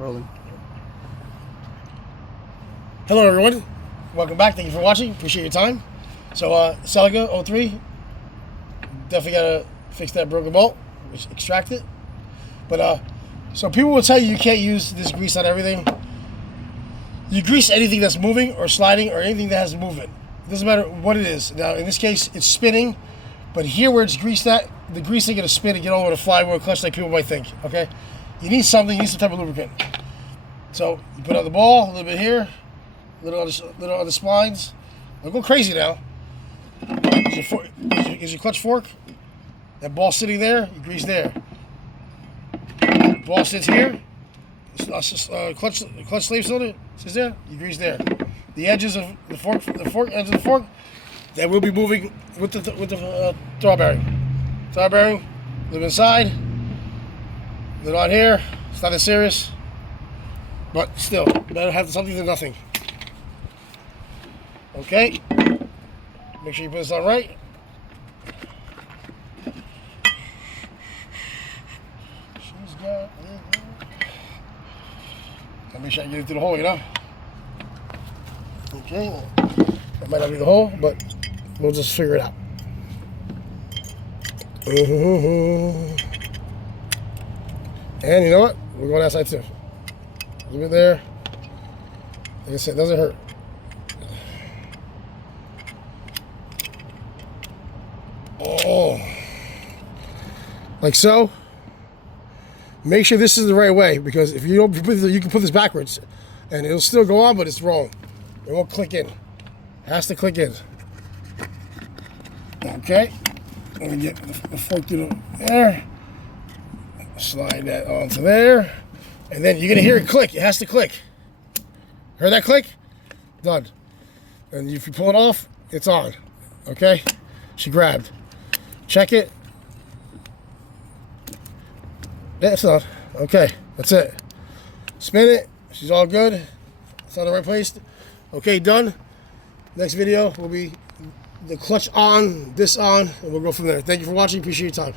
Rolling. Hello everyone, welcome back. Thank you for watching. Appreciate your time. So Celica 03, definitely gotta fix that broken bolt, which extract it. But so people will tell you can't use this grease on everything. You grease anything that's moving or sliding or anything that has movement. It doesn't matter what it is. Now in this case it's spinning, but here where it's greased at, the grease ain't gonna spin and get all over the flywheel clutch like people might think. Okay, you need something. You need some type of lubricant. So you put on the ball, a little bit here, a little on the splines. Don't go crazy now. Is your clutch fork? That ball sitting there, you grease there. Ball sits here. Clutch slave cylinder sits there. You grease there. The edges of the fork, edge of the fork, that will be moving with the throttle bearing. Throttle bearing, a little inside, a little on here. It's not that serious, but still, better have something than nothing. Okay. Make sure you put this on right. She's got it. And make sure I get it through the hole, you know? Okay. That might not be the hole, but we'll just figure it out. And you know what? We're going outside too. A little bit there. Like I said, it doesn't hurt. Oh, like so. Make sure this is the right way, because if you don't, you can put this backwards, and it'll still go on, but it's wrong. It won't click in. It has to click in. Okay. Let me get the fork through there. Slide that onto there, and then you're gonna hear it click. It has to click. Heard that click? Done. And if you pull it off, it's on. Okay. She grabbed. Check it. Yeah, it's on. Okay, that's it. Spin it. She's all good. It's on the right place. Okay, done. Next video will be the clutch on, this on, and we'll go from there. Thank you for watching. Appreciate your time.